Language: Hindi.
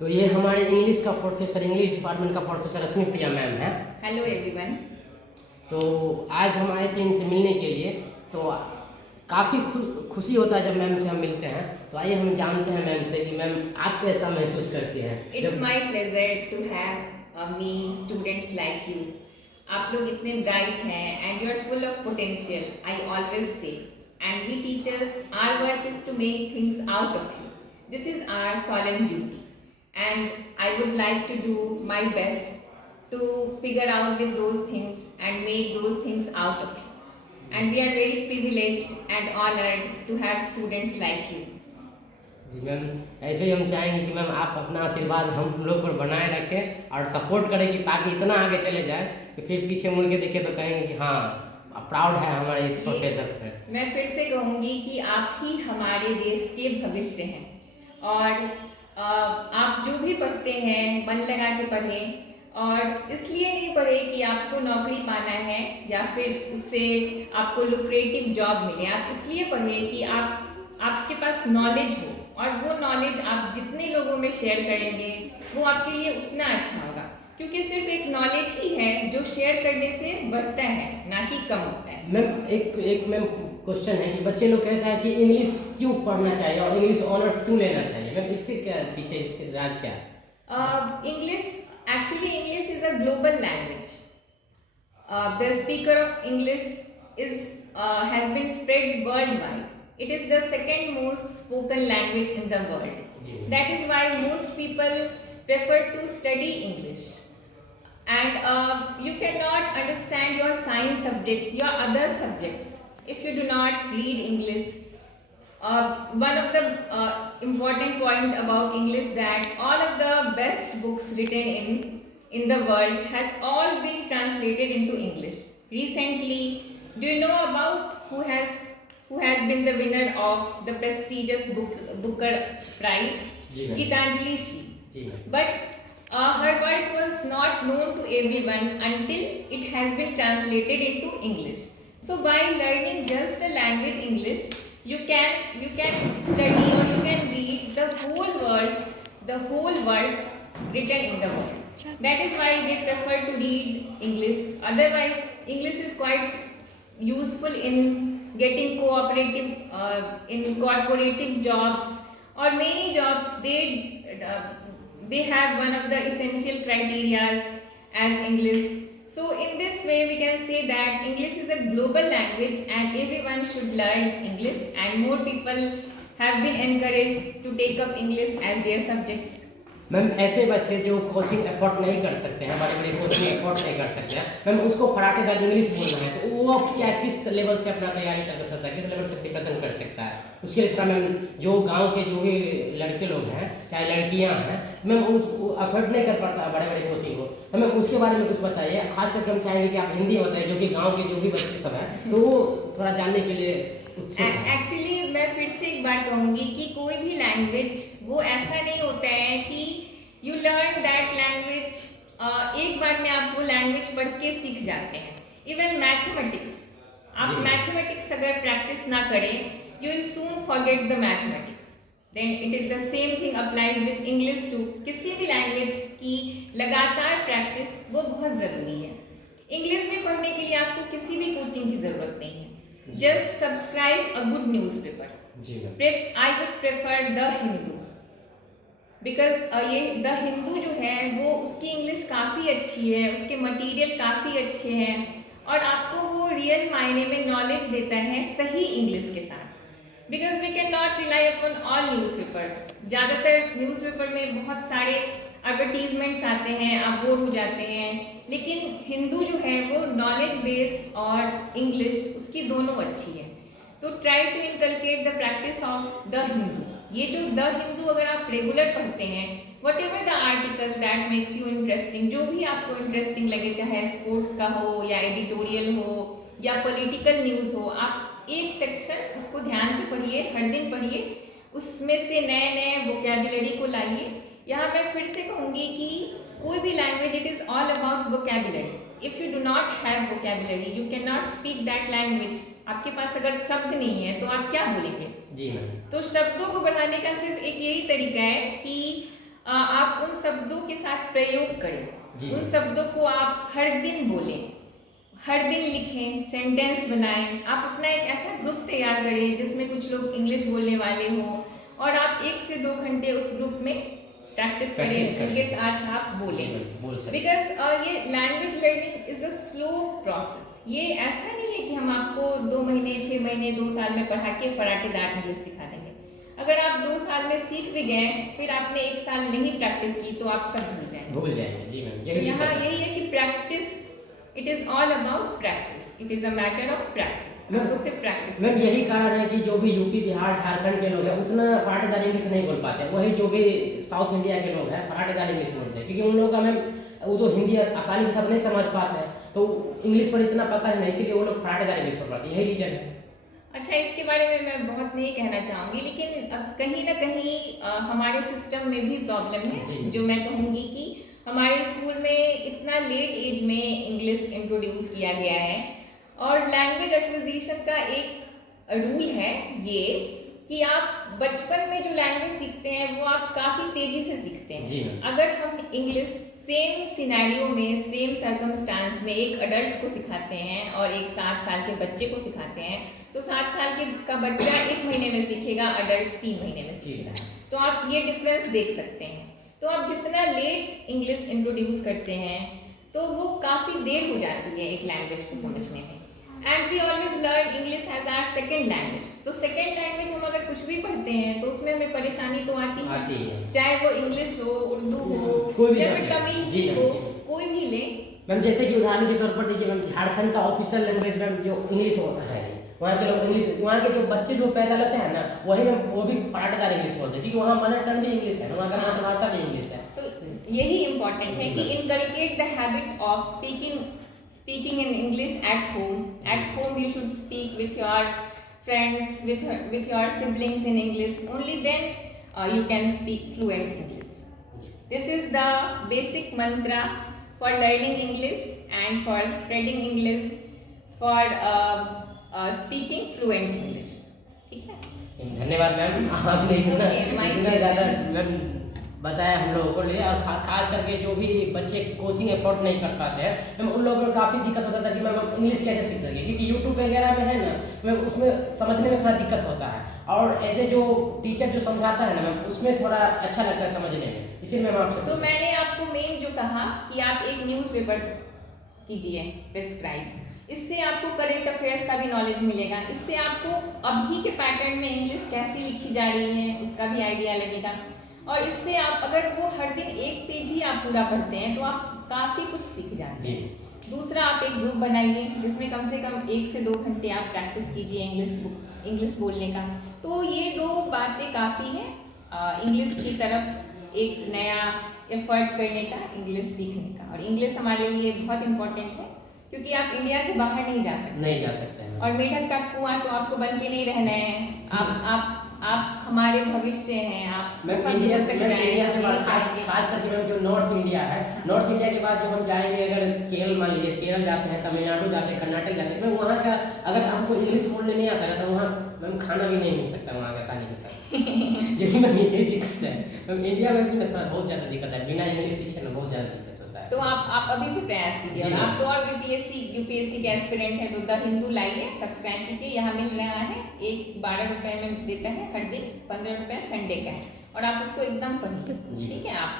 तो ये हमारे इंग्लिश का प्रोफेसर, इंग्लिश डिपार्टमेंट का प्रोफेसर रश्मि प्रिया मैम है। Hello everyone. तो आज हम आए थे इनसे मिलने के लिए, तो काफ़ी खुशी होता है जब मैम से हम मिलते हैं। तो आइए हम जानते हैं मैम से कि मैम आप कैसा महसूस करती हैं। It's my pleasure to have me students like you. आप लोग इतने ब्राइट हैं and you are full of potential, I always say. And we teachers, our work is to make things out of you. This is our solemn duty. And I would like to do my best to figure out with those things and make those things out of you. And we are very privileged and honored to have students like you. जी मैम, ऐसे ही हम चाहेंगे कि मैम आप अपना आशीर्वाद हम लोग पर बनाए रखें और सपोर्ट करें कि ताकि इतना आगे चले जाए कि फिर पीछे मुड़ के देखें तो कहेंगे कि हाँ प्राउड है हमारे इस प्रोफेसर पर। मैं फिर से कहूँगी कि आप ही हमारे देश के भविष्य हैं और आप जो भी पढ़ते हैं मन लगा के पढ़ें। और इसलिए नहीं पढ़े कि आपको नौकरी पाना है या फिर उससे आपको लुक्रेटिव जॉब मिले। आप इसलिए पढ़े कि आपके पास नॉलेज हो और वो नॉलेज आप जितने लोगों में शेयर करेंगे वो आपके लिए उतना अच्छा होगा, क्योंकि सिर्फ एक नॉलेज ही है जो शेयर करने से बढ़ता है, ना कि कम होता है। मैम एक मैम क्वेश्चन है कि बच्चे लोग कहते हैं कि इंग्लिश क्यों पढ़ना चाहिए और इंग्लिश ऑनर्स क्यों लेना चाहिए। मैम इसके क्या पीछे इसके राज क्या है? English is a global language. The speaker of English has been spread worldwide. It is the second most spoken language in the world. That is why most people prefer to study English. And you cannot understand your science subject, your other subjects, if you do not read English. One of the important point about English that all of the best books written in the world has all been translated into English. Recently, do you know about who has been the winner of the prestigious Booker Prize? Gitanjali Shi. But her work was not known to everyone until it has been translated into English. So by learning just a language English, you can study or you can read the whole words written in the world. That is why they prefer to read English. Otherwise, English is quite useful in getting in corporative jobs or many jobs. They have one of the essential criteria as English. So in this way we can say that English is a global language and everyone should learn English, and more people have been encouraged to take up English as their subjects. Ma'am ऐसे बच्चे जो कोचिंग एफोर्ड नहीं कर सकते हैं, बड़े बड़े कोचिंग एफोर्ड नहीं कर सकते हैं, मैम उसको फटाकेदार इंग्लिश बोलना है तो वो क्या किस लेवल से अपना तैयारी कर सकता है, किस लेवल से प्रिपरेशन कर सकता है? उसके लिए थोड़ा मैम जो गांव के जो भी लड़के लोग हैं चाहे लड़कियां हैं, मैम अफोर्ड नहीं कर पाता बड़े बड़े कोचिंग को, तो मैम उसके बारे में कुछ बताइए। खास करके हम चाहेंगे कि आप हिंदी बताइए, जो कि गाँव के जो भी बच्चे सब हैं तो वो थोड़ा जानने के लिए एक्चुअली मैं फिर से एक बात कहूँगी कि कोई भी लैंग्वेज वो ऐसा नहीं होता है कि यू लर्न दैट लैंग्वेज एक बार में आप वो लैंग्वेज पढ़ के सीख जाते हैं। इवन मैथमेटिक्स, आप मैथमेटिक्स अगर प्रैक्टिस ना करें you will soon forget the mathematics. Then it is the same thing applies with English too. किसी भी लैंग्वेज की लगातार प्रैक्टिस वो बहुत ज़रूरी है। इंग्लिश में पढ़ने के लिए आपको किसी भी कोचिंग की ज़रूरत नहीं है। Just subscribe a good newspaper. I would prefer The Hindu because ये The Hindu जो है वो उसकी इंग्लिश काफ़ी अच्छी है, उसके मटेरियल काफ़ी अच्छे हैं और आपको वो रियल मायने में नॉलेज देता है सही इंग्लिश के साथ। Because we can not rely upon all newspaper. ज़्यादातर न्यूज़पेपर में बहुत सारे एडवर्टीजमेंट्स आते हैं, आप बोर हो जाते हैं, लेकिन हिंदू जो है वो नॉलेज बेस्ड और इंग्लिश उसकी दोनों अच्छी है। तो try to inculcate the practice of the Hindu. ये जो द हिंदू अगर आप रेगुलर पढ़ते हैं, whatever the article that makes you interesting, जो भी आपको इंटरेस्टिंग लगे, चाहे स्पोर्ट्स का हो या एडिटोरियल हो या पॉलिटिकल न्यूज़ हो, आप एक सेक्शन उसको ध्यान से पढ़िए, हर दिन पढ़िए, उसमें से नए नए वोकैबुलरी को लाइए। यहाँ मैं फिर से कहूँगी कि कोई भी language it is all about vocabulary. If you do not have vocabulary you can not speak that language. आपके पास अगर शब्द नहीं है तो आप क्या बोलेंगे? जी मैम। तो शब्दों को बढ़ाने का सिर्फ एक यही तरीका है कि आप शब्दों के साथ प्रयोग करें, जी। उन शब्दों को आप हर दिन बोलें, हर दिन लिखें, सेंटेंस बनाएं। आप अपना एक ऐसा ग्रुप तैयार करें जिसमें कुछ लोग इंग्लिश बोलने वाले हों और आप 1 से 2 घंटे उस ग्रुप में प्रैक्टिस करें, उनके साथ आप बोलें। बिकॉज ये language learning is a slow process. ये ऐसा नहीं है कि हम आपको 2 महीने, 6 महीने, 2 साल में पढ़ा के फराटेदार इंग्लिश सिखा देंगे। अगर आप 2 साल में सीख भी गए, फिर आपने 1 साल नहीं प्रैक्टिस की तो आप सब भूल जाएंगे। जी मैम। तो यहाँ यही है कि practice, it is all about practice, it is a matter of practice. आपको सिर्फ प्रैक्टिस। मैम यही कारण है कि जो भी यूपी, बिहार, झारखंड के लोग हैं उतना फराटेदार इंग्लिश नहीं बोल पाते हैं। वही जो भी साउथ इंडिया के लोग हैं फराटेदार इंग्लिश बोलते हैं, क्योंकि उन लोगों का मैम वो तो हिंदी आसानी के साथ नहीं समझ पाते हैं, तो इंग्लिश पर इतना पकड़ है, इसीलिए वो लोग फराटेदार इंग्लिश बोल पाते हैं। यही रीजन है। अच्छा, इसके बारे में मैं बहुत नहीं कहना चाहूँगी, लेकिन कहीं ना कहीं हमारे सिस्टम में भी प्रॉब्लम है। जो मैं कहूँगी कि हमारे स्कूल में इतना लेट एज में इंग्लिश इंट्रोड्यूस किया गया है, और लैंग्वेज एक्विजिशन का एक रूल है ये कि आप बचपन में जो लैंग्वेज सीखते हैं वो आप काफ़ी तेज़ी से सीखते हैं। अगर हम इंग्लिश सेम सिनेरियो में, सेम सर्कमस्टांस में एक अडल्ट को सिखाते हैं और एक 7 साल के बच्चे को सिखाते हैं, तो 7 साल के का बच्चा 1 महीने में सीखेगा, अडल्ट 3 महीने में सीखेगा। तो आप ये डिफरेंस देख सकते हैं। तो आप जितना लेट इंग्लिश इंट्रोड्यूस करते हैं तो वो काफ़ी देर हो जाती है एक लैंग्वेज को समझने में। And we always learn English as our second language. तो सेकेंड लैंग्वेज हम अगर कुछ भी पढ़ते हैं तो उसमें हमें परेशानी तो आती है, चाहे वो इंग्लिश हो, उर्दू हो या फिर तमिल हो, कोई भी ले। मैम जैसे कि उदाहरण के तौर पर देखिए मैम, झारखंड का ऑफिशियल लैंग्वेज मैम जो इंग्लिश होता है, वहाँ के लोग इंग्लिश, वहाँ के जो बच्चे जो पैदा होते हैं ना, वही में वो भी फराटेदार इंग्लिश बोलते हैं, क्योंकि वहाँ मदर टंग भी इंग्लिश है, वहाँ का मातृभाषा भी इंग्लिश है। तो यही इम्पोर्टेंट है कि inculcate the habit of speaking in English at home. At home you should speak with your friends, with your siblings in English. Only then you can speak fluent English. This is the basic mantra for learning English and for spreading English, for speaking fluent English. ठीक है? धन्यवाद मैम, आपने इतना ज़्यादा मैम बताया हम लोगों को लिए, और खास करके जो भी बच्चे कोचिंग एफोर्ड नहीं कर पाते हैं मैम, उन लोगों को काफ़ी दिक्कत होता था कि मैम हम इंग्लिश कैसे सीख सकें, क्योंकि यूट्यूब वगैरह में है ना मैम, उसमें समझने में थोड़ा दिक्कत होता है, और एज ए जो टीचर जो समझाता है ना मैम, उसमें थोड़ा अच्छा लगता है समझने में। इसीलिए मैम आपसे तो मैंने आपको मेन जो कहा कि आप एक न्यूज़पेपर कीजिए प्रेस्क्राइब, इससे आपको करंट अफेयर्स का भी नॉलेज मिलेगा, इससे आपको अभी के पैटर्न में इंग्लिश कैसी लिखी जा रही है उसका भी आइडिया लगेगा, और इससे आप अगर वो हर दिन 1 पेज ही आप पूरा पढ़ते हैं तो आप काफ़ी कुछ सीख जाते हैं। दूसरा, आप एक ग्रुप बनाइए जिसमें कम से कम 1 से 2 घंटे आप प्रैक्टिस कीजिए इंग्लिश बोलने का। तो ये 2 बातें काफ़ी हैं इंग्लिश की तरफ एक नया एफर्ट करने का, इंग्लिश सीखने का। और इंग्लिश हमारे लिए बहुत इम्पोर्टेंट है, क्योंकि आप इंडिया से बाहर नहीं जा सकते हैं, और मेढक का कुआं तो आपको बन के नहीं रहना है। आप हमारे भविष्य हैं। आप इंडिया से खास करके मैम जो नॉर्थ इंडिया है, नॉर्थ इंडिया के बाद जो हम जाएंगे, अगर केरल मान लीजिए, केरल जाते हैं, तमिलनाडु जाते हैं, कर्नाटक जाते हैं, मैम वहाँ का अगर हमको इंग्लिश बोलने नहीं आता है तो वहाँ मैम खाना भी नहीं मिल सकता वहाँ का आसानी के साथ। यही मैम ये दिक्कत है मैम, इंडिया में भी थोड़ा बहुत ज़्यादा दिक्कत है, बिना इंग्लिश सीखे ना बहुत ज़्यादा दिक्कत होता है। तो आप अभी से प्रयास कीजिए, और आप तो और यूपीएससी के एस्पिरेंट हैं तो द हिंदू लाइए, सब्सक्राइब कीजिए। यहाँ मिल रहा है, एक 12 रुपये में देता है हर दिन, 15 रुपये संडे का है, और आप उसको एकदम पढ़िए। ठीक है? आप